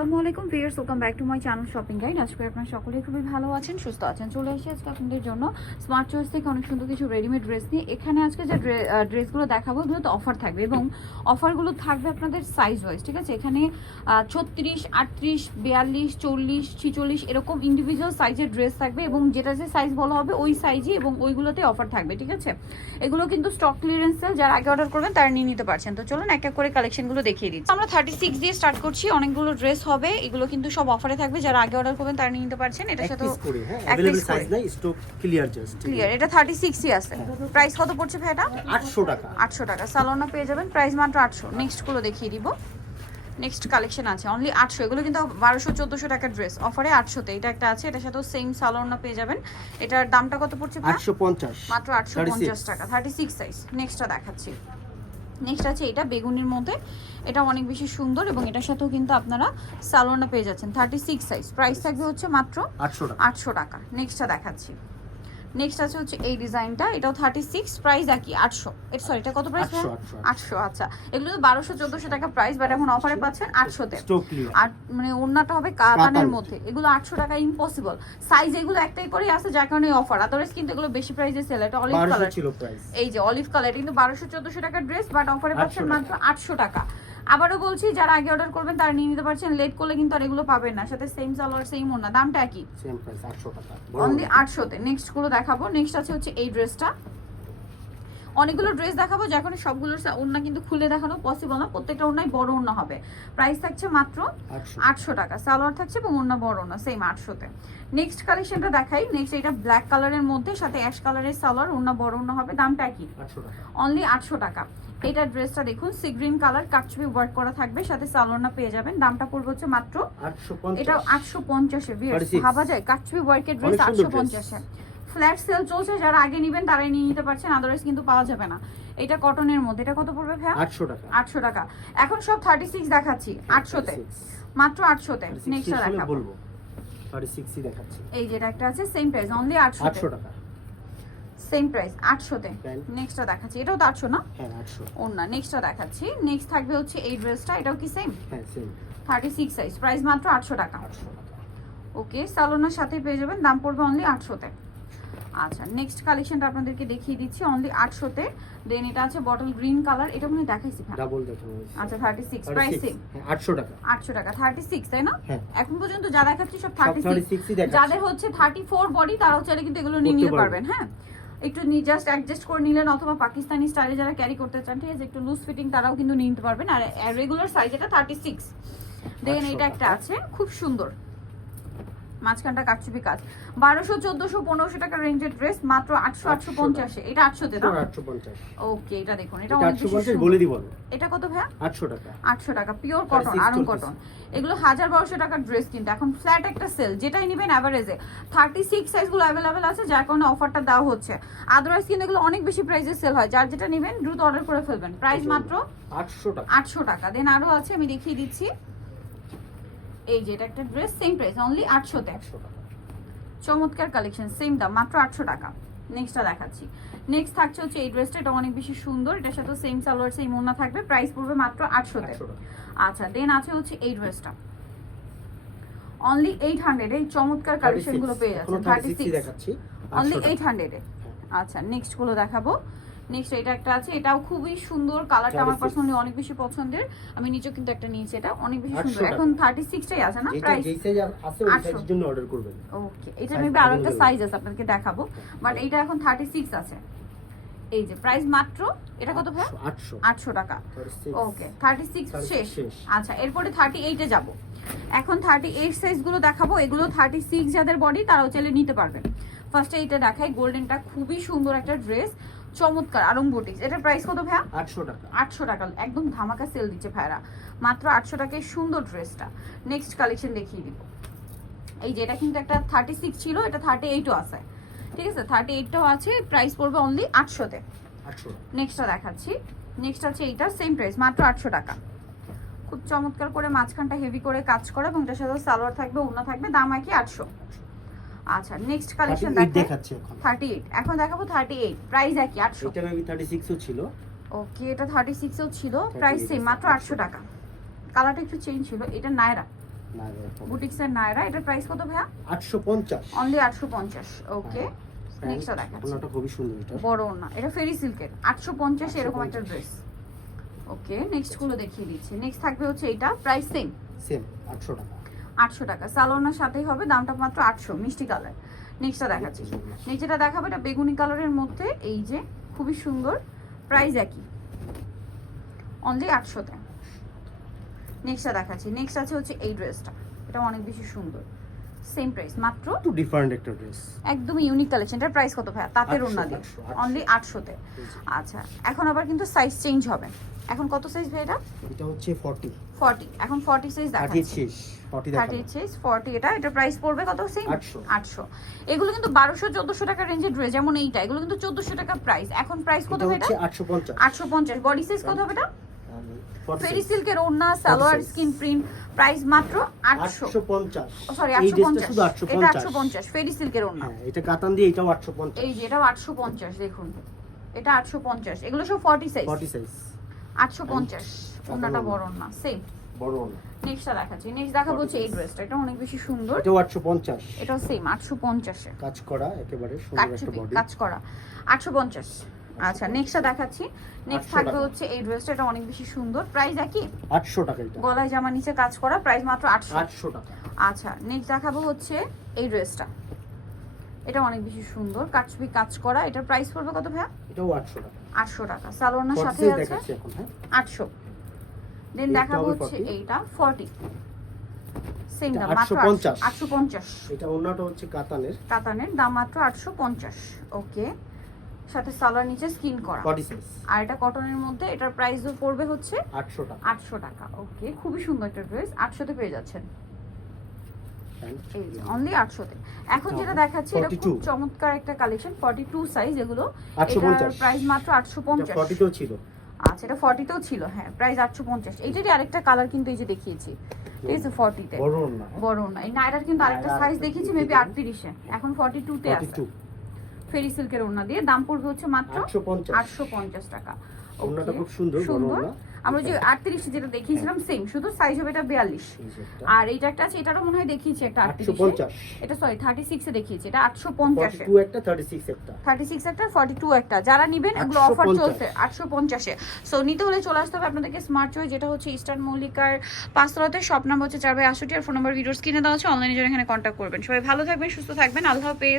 আসসালামু আলাইকুম viewers, welcome back to my channel shopping guide. আজকে আপনারা সকলেই খুবই ভালো আছেন, সুস্থ আছেন। চলে এসেছি আজকে আপনাদের জন্য স্মার্ট চয়েস থেকে অনেক সুন্দর কিছু রেডিমেড ড্রেস নিয়ে। এখানে আজকে যে ড্রেসগুলো দেখাবো এগুলো তো অফার থাকবে এবং অফারগুলো থাকবে আপনাদের সাইজ ওয়াইজ, ঠিক আছে? এখানে 36, 38, 42, 40, 46 এরকম ইন্ডিভিজুয়াল সাইজের ড্রেস থাকবে এবং যেটা যে সাইজ বলা হবে ওই সাইজই এবং ওইগুলোতে অফার থাকবে, ঠিক আছে? এগুলো কিন্তু স্টক ক্লিয়ারেন্স সেল, যারা আগে অর্ডার করবেন তারা নিয়ে নিতে পারছেন। তো চলুন এক এক করে কালেকশনগুলো দেখিয়ে দিচ্ছি। আমরা 36 দিয়ে স্টার্ট করছি। অনেকগুলো ড্রেস হবে, এগুলো কিন্তু সব অফারে থাকবে, যারা আগে অর্ডার করবেন তারা নিয়ে নিতে পারছেন। এটা সাথে अवेलेबल সাইজ নাই, স্টক ক্লিয়ার জাস্ট ক্লিয়ার। এটা 36 ই আছে। প্রাইস কত পড়ছে ভাই এটা? 800 টাকা। 800 টাকা সালোনা পেয়ে যাবেন, প্রাইস মাত্র 800। নেক্সট গুলো দেখিয়ে দিব। নেক্সট কালেকশন আছে অনলি 800। এগুলো কিন্তু 1200-1400 টাকার ড্রেস, অফারে 800 তে। এটা একটা আছে, এটার সাথেও সেম সালোনা পেয়ে যাবেন। এটার দামটা কত পড়ছে ভাই? 850 মাত্র 850 টাকা, 36 সাইজ। নেক্সটটা দেখাচ্ছি। নেক্সট আছে এটা বেগুনির মধ্যে, এটা অনেক বেশি সুন্দর এবং এটার সাথেও কিন্তু আপনারা সালোনা পেয়ে যাচ্ছেন। 36 সাইজ, প্রাইস থাকবে হচ্ছে মাত্র 800 টাকা। নেক্সটটা দেখাচ্ছি। নেক্সট আছে হচ্ছে এই ডিজাইনটা, এটাও 36, প্রাইস একই 800। সরি, এটা কত প্রাইস? 800। আচ্ছা, এগুলো তো 1200-1400 টাকা প্রাইস, বাট এখন অফারে পাচ্ছেন 800 তে। আর মানে ওড়নাটা হবে কাতানের মধ্যে। এগুলো 800 টাকা ইম্পসিবল। সাইজ এগুলো একটাই করেই আছে, যার কারণে অফার। আদারওয়াইজ কিন্তু এগুলো বেশি প্রাইসে সেল। এটা অলিভ কালার ছিল প্রাইস, এই যে অলিভ কালার, এটা কিন্তু 1200-1400 টাকার ড্রেস, বাট অফারে পাচ্ছেন মাত্র 800 টাকা। আবারও বলছি, যারা আগে অর্ডার করবেন তারা নিয়ে নিতে পারছেন। লেট করলে কিন্তু আর এগুলো পাবেন না। সাথে সেম সালোয়ার, সেম ওড়না, দামটা একই, সেম প্রাইস 800 টাকা অনলি 800 তে। নেক্সট গুলো দেখাবো। নেক্সট আছে হচ্ছে এই ড্রেসটা। অনেকগুলো ড্রেস দেখাবো, যখন সবগুলোর ওড়না কিন্তু খুলে দেখানো পসিবল না, প্রত্যেকটা ওড়নাই বড় ওড়না হবে। প্রাইস থাকছে মাত্র 800 টাকা। সালোয়ার থাকছে এবং ওড়না বড় ওড়না, সেম 800 তে। নেক্সট কালেকশনটা দেখাই। নেক্সট এটা ব্ল্যাক কালারের মধ্যে, সাথে অ্যাশ কালারের সালোয়ার, ওড়না বড় ওড়না হবে, দামটা কি? 800 টাকা, অনলি 800 টাকা। এটা ড্রেসটা দেখুন, সি গ্রিন কালার, কাটছবি ওয়ার্ক করা থাকবে, সাথে সালোয়ারটা পেয়ে যাবেন। দামটা পড়বে হচ্ছে মাত্র 850। এটা 850 এ। ভিউয়ার্স ভাবা যায়, কাটছবি ওয়ার্কের ড্রেস 850 এ। ফ্ল্যাট সেল চলছে, যারা আগে নেবেন তারাই নিয়ে নিতে পারছেন, আদারওয়াইজ কিন্তু পাওয়া যাবে না। এটা কটনের মধ্যে, এটা কত পড়বে ভাই? 800 টাকা। 800 টাকা। এখন সব 36 দেখাচ্ছি 800 তে, মাত্র 800 তে। নেক্সটটা দেখাবো, বলবো 36 ই দেখাচ্ছি। এই যেটা একটা আছে, সেম প্রাইস, অনলি 800 টাকা, সেম প্রাইস 800 তে। নেক্সটটা দেখাচ্ছি, এটাও তো 800 না? হ্যাঁ 800। ওন্না। নেক্সটটা দেখাচ্ছি। নেক্সট থাকবে হচ্ছে এই ড্রেসটা, এটাও কি সেম? হ্যাঁ সেম, 36 সাইজ, প্রাইস মাত্র 800 টাকা। 800 টাকা। ওকে, সালোনার সাথে পেয়ে যাবেন, দাম পড়বে অনলি 800 তে। আচ্ছা, নেক্সট কালেকশনটা আপনাদেরকে দেখিয়ে দিচ্ছি, অনলি 800 তে। দেন এটা আছে বটল গ্রিন কালার, এটা মনে দেখাইছি ভাই, ডাবল দেখানো হয়েছে। আচ্ছা 36, প্রাইস সেম 800 টাকা। 800 টাকা, 36 তাই না? হ্যাঁ। এখন পর্যন্ত যা দেখাচ্ছি সব 36 ই দেখাচ্ছি। যাদের হচ্ছে 34 বডি তারাও চাইলে কিন্তু এগুলো নিয়ে নিতে পারবেন। হ্যাঁ, একটু জাস্ট অ্যাডজাস্ট করে নিলেন, অথবা পাকিস্তানি স্টাইলে যারা ক্যারি করতে চান, ঠিক আছে, একটু লুজ ফিটিং, তারাও কিন্তু নিয়ে নিতে পারবেন। আর রেগুলার সাইজ এটা 36। দেন এটা একটা আছে খুব সুন্দর, মাঝখানটা কাটছবি কাজ, 1200, 1400, 1500 টাকা রেঞ্জের ড্রেস, মাত্র 800, 850 এ। এটা 800 তে না? 850। ওকে, এটা দেখুন, এটা অনেক বেশি 850 সুন্দর। বলে দিব। এটা কত ভাই? 800 টাকা। 800 টাকা, পিওর কটন, আরং কটন। এগুলো 1200 টাকার ড্রেস, কিন্তু এখন ফ্ল্যাট একটা সেল, যেটাই নেবেন এভারেজে 36 সাইজগুলো अवेलेबल আছে, যার কারণে অফারটা দেওয়া হচ্ছে। আদারওয়াইজ কিন্তু এগুলো অনেক বেশি প্রাইসে সেল হয়, যার যেটা নেবেন দ্রুত অর্ডার করে ফেলবেন। প্রাইস মাত্র 800 টাকা। 800 টাকা। দেন আরো আছে, আমি দেখিয়ে দিচ্ছি। এই যে এটা একটা ড্রেস, সেম প্রাইস, অনলি 800 তে। 800 টাকা। চমৎকার কালেকশন, সেম দাম, মাত্র 800 টাকা। নেক্সটটা দেখাচ্ছি। নেক্সট থাকছে হচ্ছে এই ড্রেসটা, এটা অনেক বেশি সুন্দর, এটার সাথে সেম সালোয়ার, সেম ওড়না থাকবে, প্রাইস পড়বে মাত্র 800 তে। আচ্ছা, দেন আছে হচ্ছে এই ড্রেসটা, অনলি 800 এই চমৎকার কালেকশন গুলো পেয়ে যাচ্ছেন। 36 দেখাচ্ছি, অনলি 800 এ। আচ্ছা, নেক্সট গুলো দেখাবো। নেক্সট এটা একটা আছে, এটাও খুবই সুন্দর, কালারটা আমার পার্সোনালি অনেক বেশি পছন্দের, আমি নিচেও কিন্তু একটা নিয়েছি, এটা অনেক বেশি সুন্দর। এখন 36 টাই আছে না প্রাইস? যেই সাইজ আছে ওই সাইজের জন্য অর্ডার করবেন। ওকে, এটা মেবি আরো একটা সাইজ আছে, আপনাদেরকে দেখাবো, বাট এইটা এখন 36 আছে। এই যে প্রাইস মাত্র, এটা কত ভাই? 800 টাকা। ওকে, 36 শেষ। আচ্ছা, এরপরে 38 এ যাব। এখন 38 সাইজ গুলো দেখাবো, এগুলো 36 যাদের বডি তারাও চাইলে নিতে পারবেন। ফার্স্টে এটা দেখাই, গোল্ডেনটা খুবই সুন্দর একটা ড্রেস, চমৎকার, আরং বুটিক্স। এটার প্রাইস কত ভাইয়া? 800 টাকা। 800 টাকা, একদম ধামাকা সেল দিচ্ছে ভাইরা, মাত্র 800 টাকায় সুন্দর ড্রেসটা। নেক্সট কালেকশন দেখিয়ে দিব। এই যে এটা কিন্তু একটা 36 ছিল, এটা 38ও আছে, ঠিক আছে, 38টাও আছে, প্রাইস পড়বে অনলি 800 তে। 800। নেক্সটটা দেখাচ্ছি। নেক্সট আছে এইটা, সেম প্রাইস, মাত্র 800 টাকা। খুব চমৎকার করে মাঝখানটা হেভি করে কাজ করা, এবং এটার সাথে সালোয়ার থাকবে, ওড়না থাকবে, দাম একই 800। আচ্ছা, নেক্সট কালেকশন দেখাচ্ছি এখন 38। এখন দেখাবো 38, প্রাইস একই 800। এটা মেবি 36 ও ছিল। ওকে, এটা 36 ও ছিল, প্রাইস সেম, মাত্র 800 টাকা। কালারটা একটু চেঞ্জ ছিল, এটা নায়রা, বুটিক্সের নায়রা, এটার প্রাইস কত ভাইয়া? 850 অনলি 850। ওকে, নেক্সটটা দেখাচ্ছি। ওনাটা খুবই সুন্দর এটা। বড় না, এটা ফেরি সিল্কের 850 এরকম একটা ড্রেস। ওকে, নেক্সট গুলো দেখিয়ে দিচ্ছি। নেক্সট থাকবে হচ্ছে এটা, প্রাইস সেম সেম 800 টাকা। 800 টাকা, সালোয়ারের সাথেই হবে, দামটা মাত্র 800, মিষ্টি কালার। নেক্সটটা দেখাচ্ছি। নেক্সট যেটা দেখাবো এটা বেগুনি কালারের মধ্যে, এই যে খুবই সুন্দর, প্রাইস একই, অনলি 800 তে। নেক্সটটা দেখাচ্ছি। নেক্সট আছে হচ্ছে এই ড্রেসটা, এটা অনেক বেশি সুন্দর, সেম প্রাইস মাত্র, একটু ডিফারেন্ট একটা ড্রেস, একদম ইউনিক কালেকশন। এটার প্রাইস কত ভাইয়া? তাঁতের 800, ওড়না দিয়ে 800 অনলি 800 তে। আচ্ছা, এখন আবার কিন্তু সাইজ চেঞ্জ হবে। এখন কত সাইজ ভাই এটা? এটা হচ্ছে 40 40, এখন 40 সাইজ 30 দেখাচ্ছি। শেষ 40 30 দেখাবো। সাইজ 40, এটা প্রাইস পড়বে কত? সেম 800 800। এগুলো কিন্তু 1200-1400 টাকা রেঞ্জের ড্রেস, যেমন এইটা, এগুলো কিন্তু 1400 টাকা প্রাইস। এখন প্রাইস কত এটা ভাই এটা? হচ্ছে 850 850। বডি সাইজ কত হবে এটা? 40 ফেরি সিল্কের ওড়না, salwar, size। Skin print, price মাত্র 800। 850 সরি, এই ড্রেসটা 850। শুধু এটা 850 850 ফেরি সিল্কের ওড়না। হ্যাঁ, এটা কাতান দিয়ে এটাও 850 এই যে এটাও 850, দেখুন এটা 850। এগুলো সব 40 সাইজ, 40 সাইজ 850। ওড়নাটা বড় না, সেম। বড় না। নেক্সটটা দেখাচ্ছি। নেক্সট দেখাবো হচ্ছে এই ড্রেসটা, এটা অনেক বেশি সুন্দর, এটাও 850 এটাও সেম 850 এ, কাজ করা একেবারে সুন্দর একটা কাটচুপি বডি। কাজ করা 850। আচ্ছা, নেক্সটটা দেখাচ্ছি। নেক্সট 800 থাকবে টাকা। হচ্ছে এই ড্রেসটা, এটা অনেক বেশি সুন্দর, প্রাইস একই, 800 টাকা এটা, গলায় জামা নিচে কাজ করা, প্রাইস মাত্র 800। 800 টাকা। আচ্ছা, নেক্সট দেখাবো হচ্ছে এই ড্রেসটা, এটা অনেক বেশি সুন্দর, কাটচুপি কাজ করা, এটার প্রাইস পড়বে কত ভাইয়া? এটাও 800 টাকা। 800 টাকা, সালোয়ারের 40 সাথে size আছে দেখাচ্ছি এখন। হ্যাঁ, 800। দেন এইটা দেখাবো হবে হচ্ছে 40 এইটা 40, সেম এটা দাম মাত্র 850 850। এটা ওনাটা হচ্ছে কাতানের কাতানের, দাম মাত্র 850। ওকে, সাথে সালোয়ার নিচে স্কিন করা, 40 সাইজ আর এটা কটনের মধ্যে, এটার প্রাইস পড়বে হচ্ছে 800 টাকা। 800 টাকা। ওকে, খুবই সুন্দর একটা ড্রেস, 800 তে পেয়ে যাচ্ছেন, এই যে অনলি 800 তে। এখন যেটা দেখাচ্ছি এটা খুব 42 চমৎকার একটা কালেকশন, 42 সাইজ এগুলো, 850 এটার প্রাইস মাত্র এটা 850। 40 তেও ছিল। আচ্ছা, এটা 40 তেও ছিল, হ্যাঁ, প্রাইস 850। এইটারই আরেকটা কালার কিন্তু এই যে দেখিয়েছি, ঠিক আছে, 40 তে, বড় না, বড় না। এই নাইরার কিন্তু আরেকটা নায়রার সাইজ আরেকটা দেখিয়েছি, দেখিয়ে মেবি দিন। 38 এ, এখন 42 তে আছে, 42 ফেরি সিল্কের ওড়না দিয়ে, দাম পড়বে হচ্ছে মাত্র 850 850 টাকা। ওনাটা Okay, খুব সুন্দর, বড় সুন্দর। না। আমরা যে 38 যেটা দেখিয়েছিলাম সেম, শুধু সাইজ হবে এটা 42। এই যে একটা আর এইটা একটা আছে, এটারও মনে হয় দেখিয়েছি একটা 38 850 এটা সরি 36 এ দেখিয়েছি, এটা 850 এ, 42 একটা 36 একটা 36 একটা 42 একটা। যারা নেবেন এগুলো অফার 850 চলছে 850 এ। সো নিতে হলে চলে আসতে হবে আপনাদেরকে স্মার্ট চয়েস, যেটা হচ্ছে ইস্টার্ন মল্লিকার 5 তলাতে, শপ নাম্বার হচ্ছে 4/68, আর ফোন নাম্বার ভিডিওর স্ক্রিনে দেওয়া আছে, অনলাইনে জন্য এখানে কন্ট্যাক্ট করবেন। সবাই ভালো থাকবেন, সুস্থ থাকবেন, আল্লাহ হাফেজ।